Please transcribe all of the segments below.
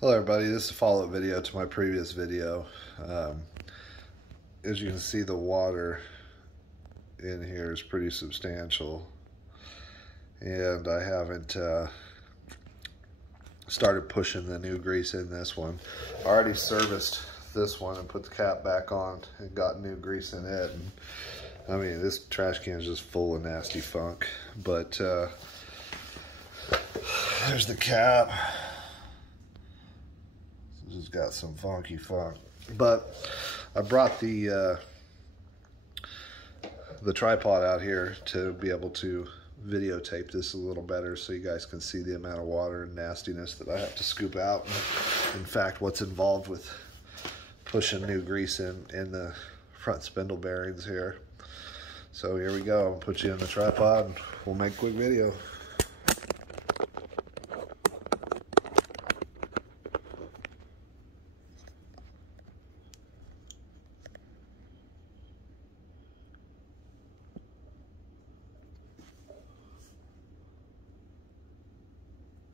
Hello everybody, this is a follow-up video to my previous video. As you can see, the water in here is pretty substantial, and I haven't started pushing the new grease in this one. I already serviced this one and put the cap back on and got new grease in it. And, I mean, this trash can is just full of nasty funk, but there's the cap. This has got some funky funk, but I brought the tripod out here to be able to videotape this a little better so you guys can see the amount of water and nastiness that I have to scoop out. In fact, what's involved with pushing new grease in the front spindle bearings here. So here we go. I'll put you in the tripod and we'll make a quick video.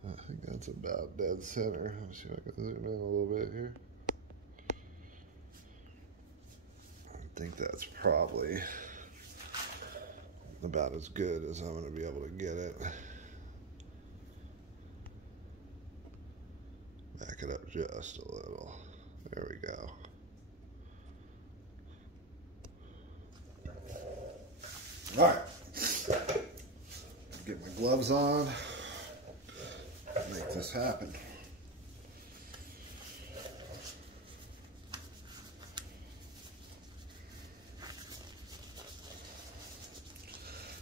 I think that's about dead center. Let's see if I can zoom in a little bit here. I think that's probably about as good as I'm going to be able to get it. Back it up just a little. There we go. All right. Get my gloves on. Make this happen.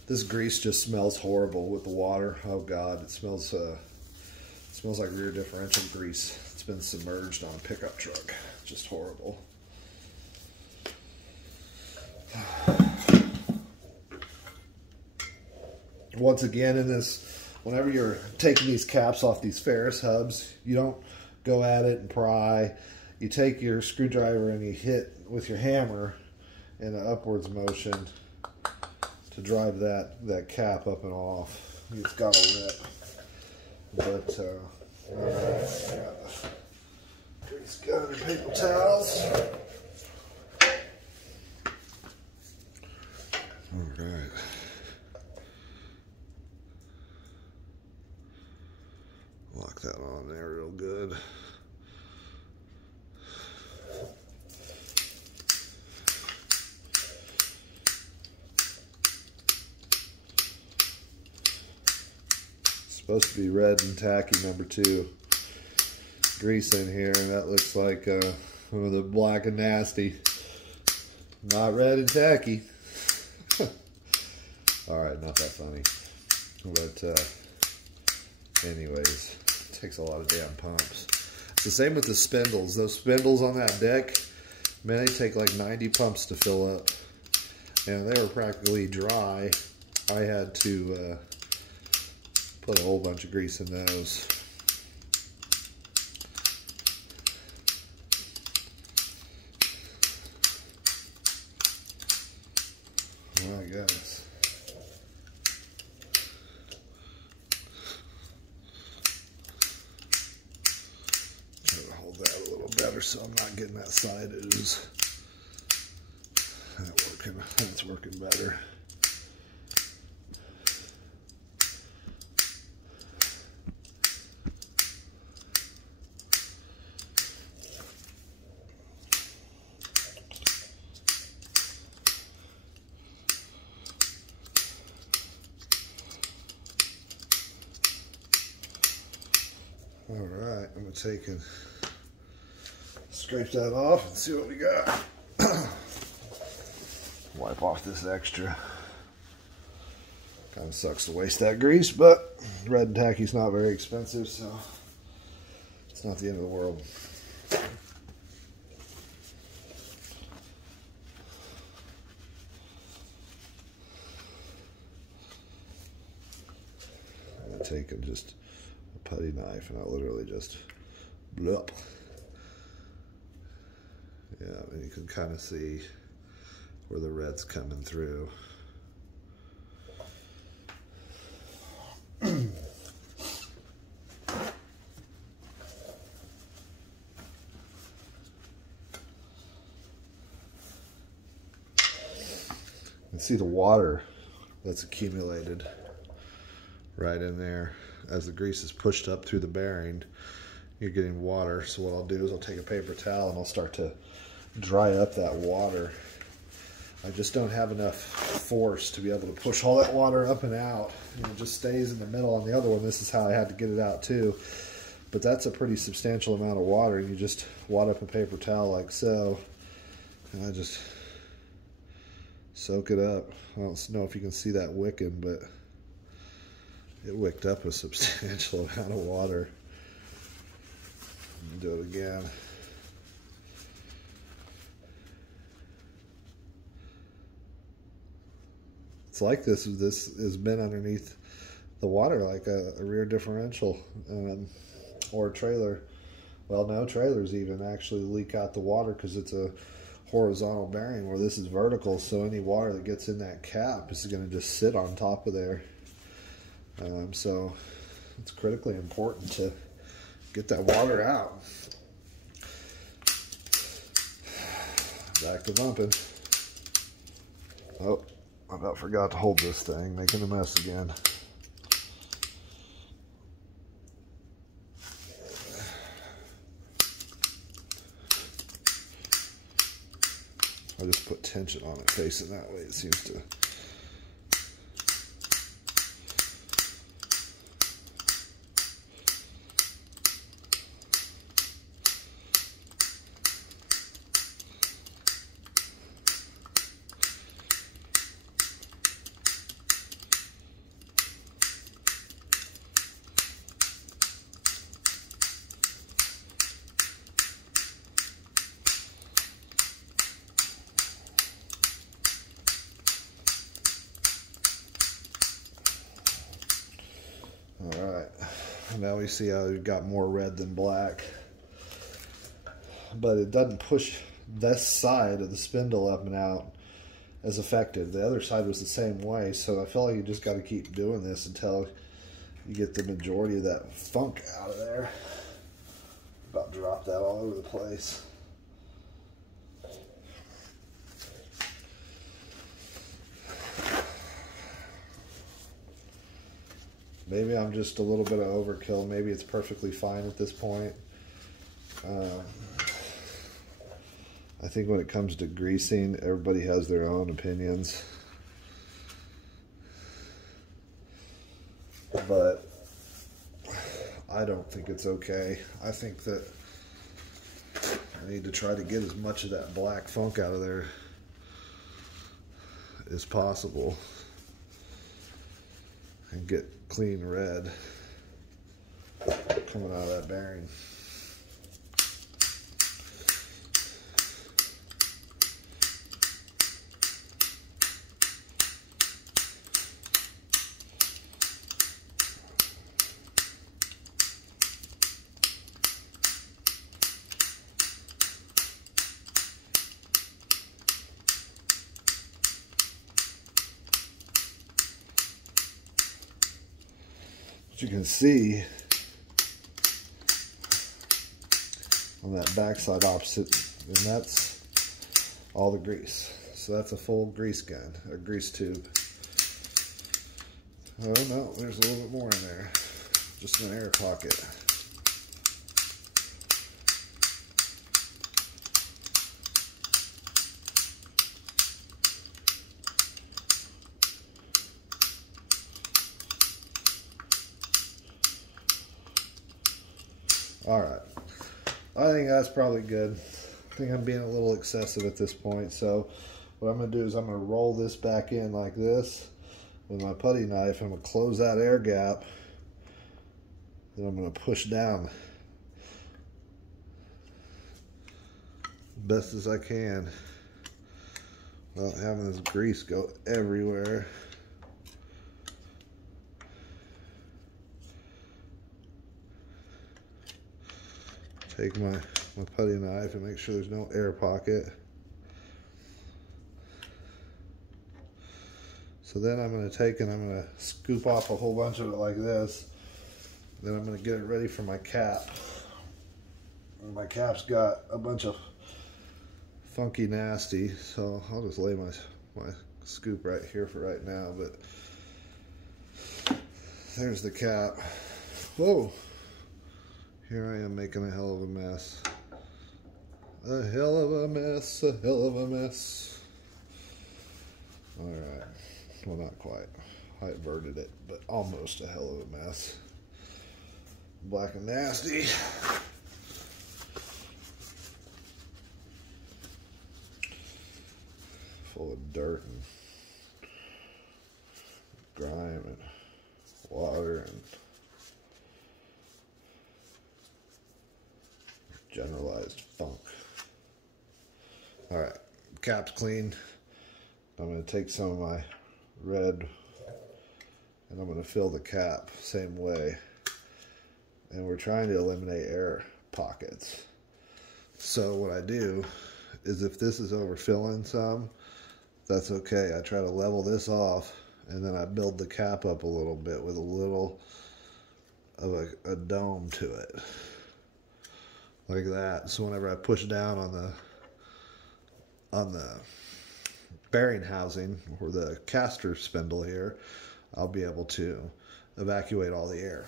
This grease just smells horrible with the water. Oh God, it smells like rear differential grease. It's been submerged on a pickup truck. Just horrible. Once again, in this, whenever you're taking these caps off these Ferris hubs, you don't go at it and pry. You take your screwdriver and you hit with your hammer in an upwards motion to drive that cap up and off. It's got a rip. But, alright, got the grease gun and paper towels. Alright. Lock that on there real good. Supposed to be red and tacky #2 grease in here, and that looks like the black and nasty. Not red and tacky. Alright, not that funny. But anyways, it takes a lot of damn pumps. It's the same with the spindles. Those spindles on that deck, man, they take like 90 pumps to fill up. And they were practically dry. I had to put a whole bunch of grease in those. Alright guys. Try to hold that a little better so I'm not getting that side ooze. That's working better. All right, I'm gonna take and scrape that off and see what we got. Wipe off this extra. Kind of sucks to waste that grease, but red and tacky's not very expensive, so it's not the end of the world. I'm gonna take and just a putty knife, and I'll literally just blup. Yeah, and you can kind of see where the red's coming through. see the water that's accumulated right in there. As the grease is pushed up through the bearing, you're getting water. So what I'll do is I'll take a paper towel and I'll start to dry up that water. I just don't have enough force to be able to push all that water up and out. You know, it just stays in the middle. On the other one, this is how I had to get it out too. But that's a pretty substantial amount of water. You just wad up a paper towel like so, and I just soak it up. I don't know if you can see that wicking, but it wicked up a substantial amount of water. Do it again. It's like this has been underneath the water, like a rear differential or a trailer. Well, no, trailers even actually leak out the water because it's a horizontal bearing, where this is vertical, so any water that gets in that cap is going to just sit on top of there. So it's critically important to get that water out. Back to bumping. Oh, I about forgot to hold this thing, making a mess again. I just put tension on it facing that way. It seems to. Alright, now we see how we've got more red than black. But it doesn't push this side of the spindle up and out as effective. The other side was the same way, so I feel like you just got to keep doing this until you get the majority of that funk out of there. About dropped that all over the place. Maybe I'm just a little bit of overkill. Maybe it's perfectly fine at this point. I think when it comes to greasing, everybody has their own opinions. But I don't think it's okay. I think that I need to try to get as much of that black funk out of there as possible and get clean red coming out of that bearing. You can see on that backside opposite, and that's all the grease. So that's a full grease gun, a grease tube. Oh no, there's a little bit more in there. Just an air pocket. Alright, I think that's probably good. I think I'm being a little excessive at this point, so what I'm going to do is I'm going to roll this back in like this with my putty knife. I'm going to close that air gap, then I'm going to push down best as I can without having this grease go everywhere. Take my putty knife and make sure there's no air pocket. So then I'm going to take and I'm going to scoop off a whole bunch of it like this. Then I'm going to get it ready for my cap. And my cap's got a bunch of funky nasty, so I'll just lay my scoop right here for right now, but there's the cap. Whoa! Here I am making a hell of a mess. A hell of a mess, a hell of a mess. Alright. Well, not quite. I inverted it, but almost a hell of a mess. Black and nasty. Full of dirt and grime and water and generalized funk. Alright, cap's clean. I'm going to take some of my red and I'm going to fill the cap same way. And we're trying to eliminate air pockets. So what I do is if this is overfilling some, that's okay. I try to level this off and then I build the cap up a little bit with a little of a dome to it. Like that. So whenever I push down on the bearing housing or the caster spindle here, I'll be able to evacuate all the air.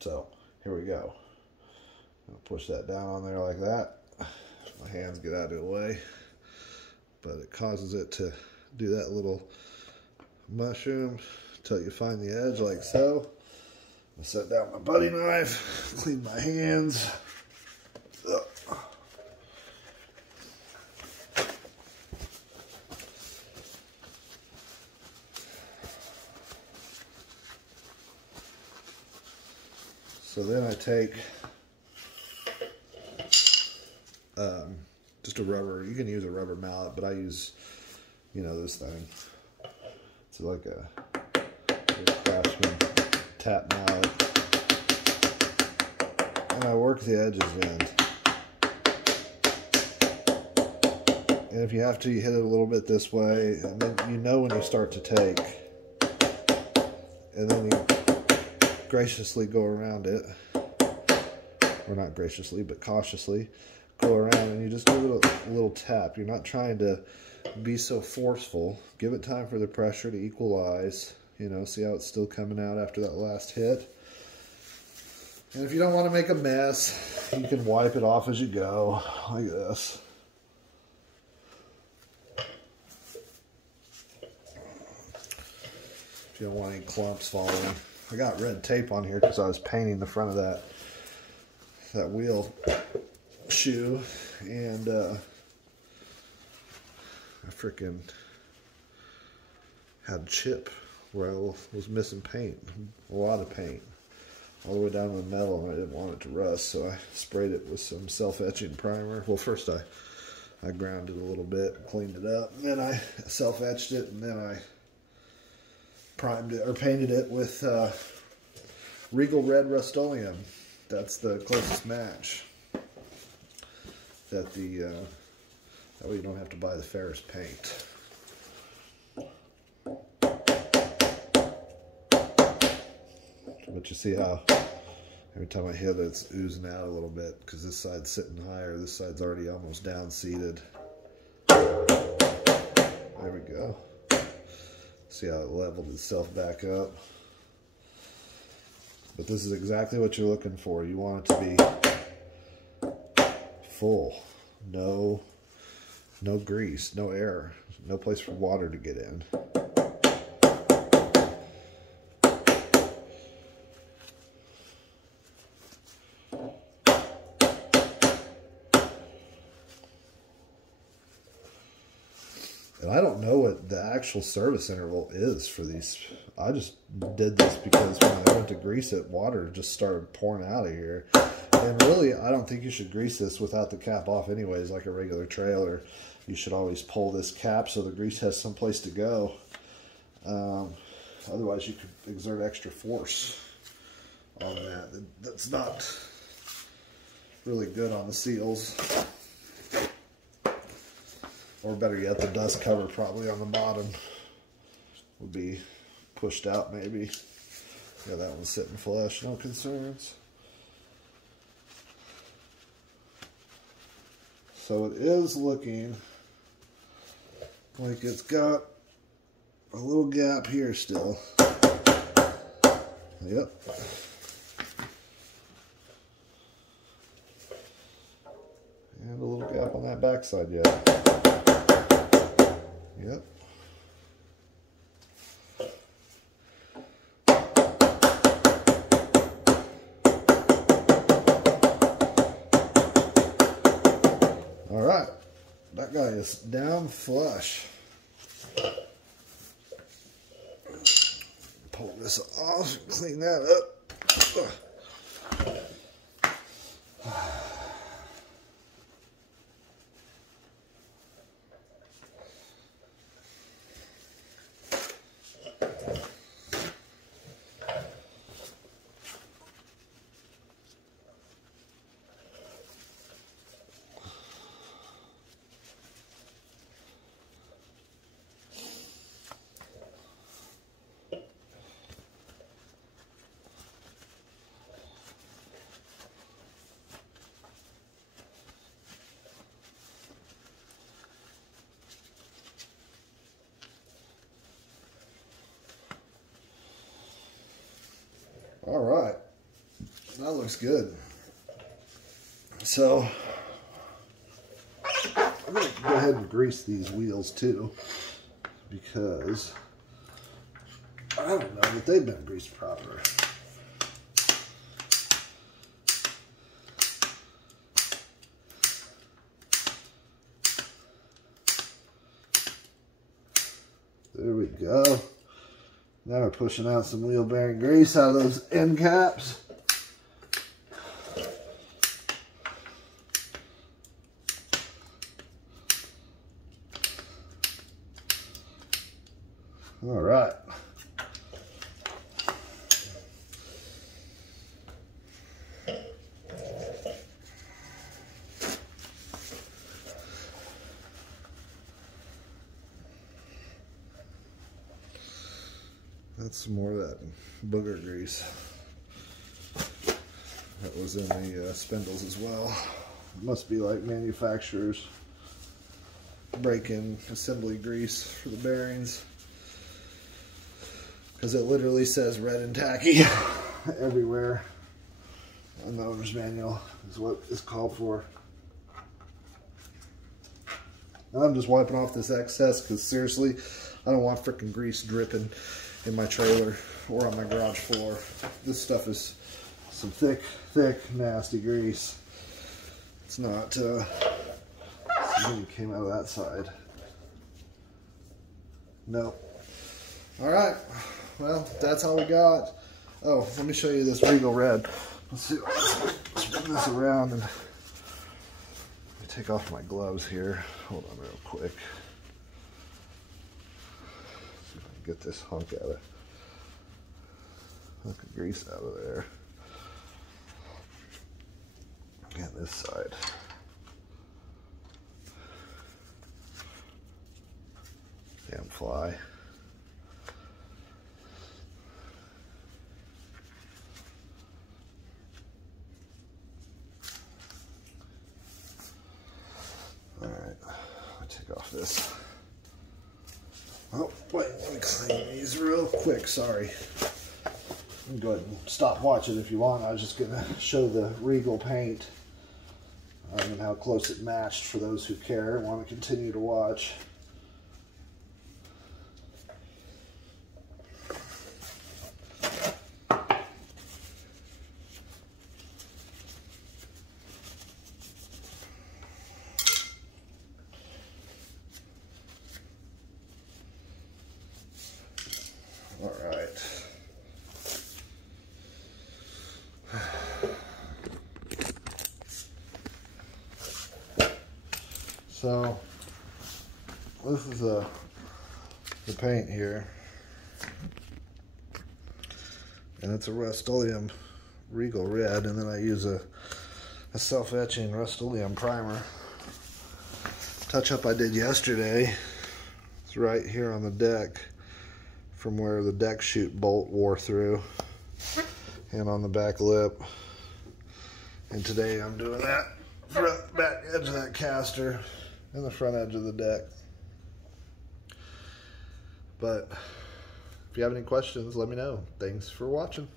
So here we go. I'll push that down on there like that. My hands get out of the way, but it causes it to do that little mushroom until you find the edge like so. I'll set down my buddy knife, clean my hands. So then I take just a rubber, you can use a rubber mallet, but I use, you know, this thing. It's like a Craftsman tap mallet. And I work the edges in. And if you have to, you hit it a little bit this way, and then you know when you start to take. And then you graciously go around it, or not graciously but cautiously go around, and you just give it a little tap. You're not trying to be so forceful. Give it time for the pressure to equalize. You know, see how it's still coming out after that last hit. And if you don't want to make a mess, you can wipe it off as you go like this. If you don't want any clumps falling. I got red tape on here because I was painting the front of that wheel shoe, and I freaking had chip where I was missing paint, a lot of paint, all the way down to the metal, and I didn't want it to rust, so I sprayed it with some self-etching primer. Well, first I ground it a little bit, cleaned it up, and then I self-etched it, and then I primed it or painted it with Regal Red Rust-Oleum. That's the closest match. That way you don't have to buy the Ferris paint. But you see how every time I hit it, it's oozing out a little bit because this side's sitting higher. This side's already almost down seated. There we go. See how it leveled itself back up. But this is exactly what you're looking for. You want it to be full. No grease, no air, no place for water to get in. And I don't know what the actual service interval is for these. I just did this because when I went to grease it, water just started pouring out of here. And really, I don't think you should grease this without the cap off anyways, like a regular trailer. You should always pull this cap so the grease has some place to go. Otherwise, you could exert extra force on that. That's not really good on the seals. Or better yet, the dust cover probably on the bottom would be pushed out maybe. Yeah, that one's sitting flush, no concerns. So it is looking like it's got little gap here still. Yep. And a little gap on that backside yet. Yep. All right, that guy is down flush. Pull this off, clean that up. All right, that looks good. So I'm going to go ahead and grease these wheels too, because I don't know that they've been greased proper. There we go. Now we're pushing out some wheel bearing grease out of those end caps. All right. That's some more of that booger grease that was in the spindles as well. It must be like manufacturer's break-in assembly grease for the bearings, because it literally says red and tacky everywhere on the owner's manual is what is called for. And I'm just wiping off this excess because seriously, I don't want freaking grease dripping in my trailer or on my garage floor. This stuff is some thick, nasty grease. It's not, something came out of that side. Nope. All right, well, that's all we got. Oh, let me show you this Regal Red. Let's see, let's spin this around and let me take off my gloves here. Hold on real quick. Get this hunk out of grease out of there. And this side. Damn fly. All right, I'll take off this. Oh, wait, let me clean these real quick, sorry. You can go ahead and stop watching if you want. I was just going to show the Regal paint and how close it matched for those who care and want to continue to watch. All right. So this is the paint here, and it's a Rust-Oleum Regal Red, and then I use a self-etching Rust-Oleum primer. Touch-up I did yesterday. It's right here on the deck, from where the deck chute bolt wore through, and on the back lip. And today I'm doing that front back edge of that caster and the front edge of the deck. But if you have any questions, let me know. Thanks for watching.